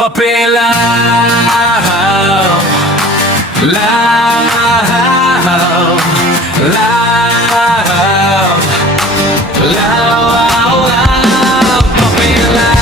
Papilaw, law, law, law, papilaw,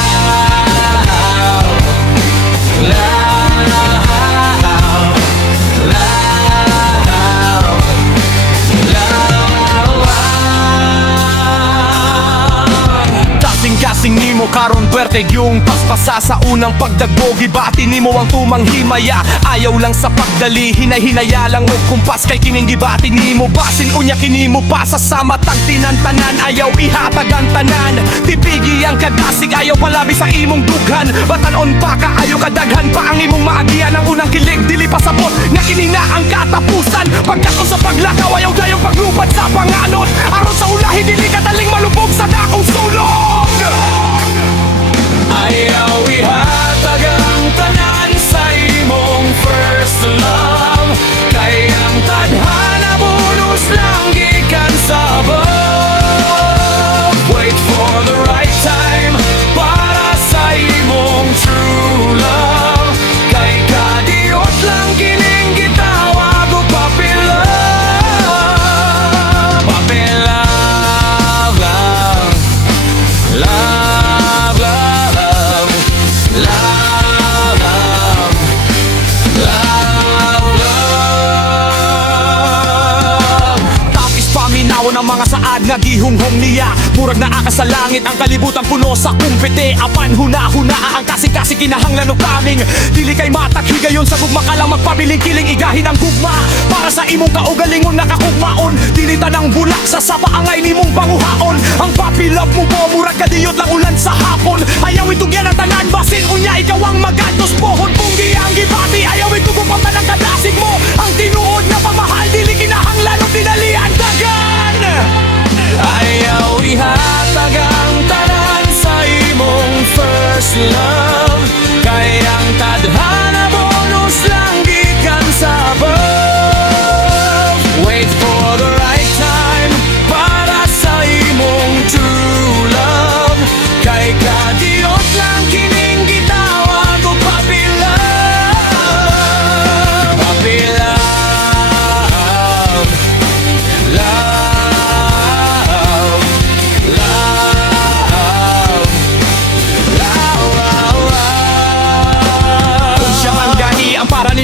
kasing nimo karon berte yung paspasa sa unang pagdagbogi bati nimo ang tumang himaya ayaw lang sa pagdali hinay-hinaya lang og kumpas kay kining gibati nimo basin unya kinimo pasa sa matag tinantanan ayaw ihatag ang tanan tipigi ang kadasig ayaw palabi sa imong dughan batanon pa ka ayaw kadaghan pa ang imong maagian ang unang kilig dili pasabot nga kini na ang katapusan pagkato sa paglakaw ayaw dayong paglupad sa panganod aron sa ulahi dili kataling malubog sa dakong sulong. Ayaw ihatag ang tanan sa imong first love kay ang tadhana bonus lang gikan sa above. Wait for the right time para sa imong true love kay kadiyot lang kining gitawag og papilaw. Papilaw, love, love. Ang mga saad nga gihunghong niya murag naa ka sa langit ang kalibutan puno sa kumpete apan huna-huna ang kasi-kasi kinahanglan og kaming dili kay matag higayon sa gugma ka lang magpabiling kiling igahin ang gugma para sa imong kaugalingon nakakugmaon dili tanang bulak sa sapaangay nimong banguhaon ang puppy love mo po murag kadiyot lang ulan sa hapon ayaw itugyan ang tanan basin unya ikaw ang magantos pohon punggi ang gibati ayaw itugupan ang kadasig mo ang tinuod na pamahal dili kinahanglan og dinalian dagan. Ayaw ihatag ang tanan sa imong first love kay ang tadhana bonus lang gikan sa above. Wait for the right time para sa imong true love kay kadiyot lang kining gitawag og papilaw. Papilaw, love.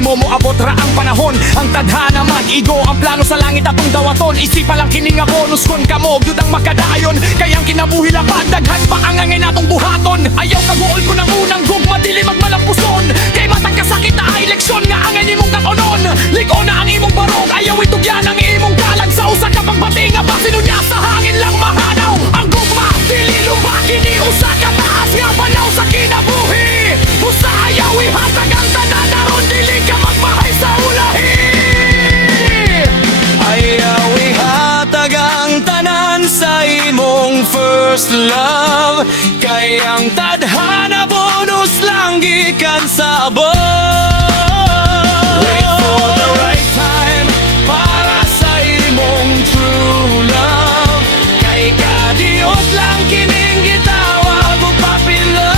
Moabot ra ang panahon ang tadhana mag-igo ang plano sa langit atong dawaton isipa lang kini nga bonus kon kamo gyud ang makadayon kay ang kinabuhi lang daghan pa ang angay natong buhaton ayaw kaguol ko ng unang gugma dili magmalampuson kay matag kasakit na ay leksyon nga angay nimong kakonon liko na ang imong barog ayaw itugyan ang imong kalag sa usa ka pagbati nga basin unya sa hangin lang mahanaw ang gugma dili lumba kini usa ka taas nga banaw sa kinabuhi usa ayaw ihatag ang tanan aron dili ka magmahay sa ulahi. Ayaw ihatag ang tanan sa imong first love kay ang tadhana bonus lang gikan sa above. Wait for the right time para sa imong true love kay kadiyot lang kining gitawag og papilaw.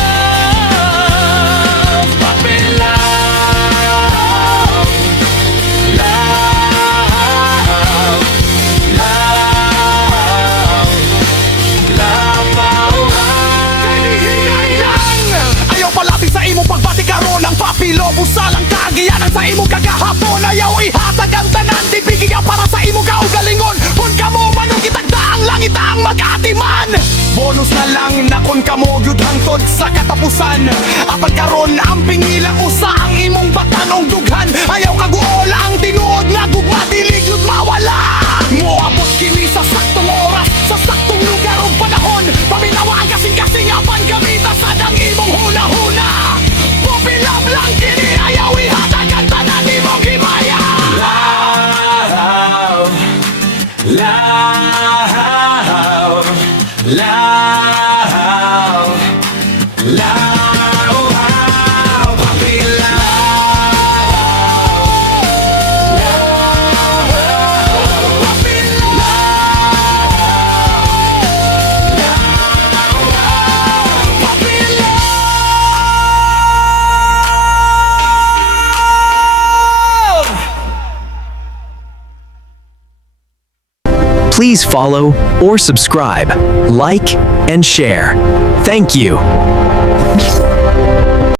Busa lang kagiyanan sa imong kagahapon ayaw ihatag ang tanan di bigyan para sa imong kaugalingon kun kamo manong kitagda ang langit ang mag-atiman bonus na lang na kun kamo gyud hangtod sa katapusan apan karon ang pingilang usa ang imong batanong dughan ayaw kaguol ang tinuod nga gugma dili gyud mawala moabot kini sa saktong oras sa saktong lugar ug panahon paminawa ang kasing-kasing apan gamita sa dang imong huna-huna pupilam lang kini ayaw ihatag ang tanan imong himaya. Love, love, love, love, papilaw, Please follow or subscribe, like, and share. Thank you.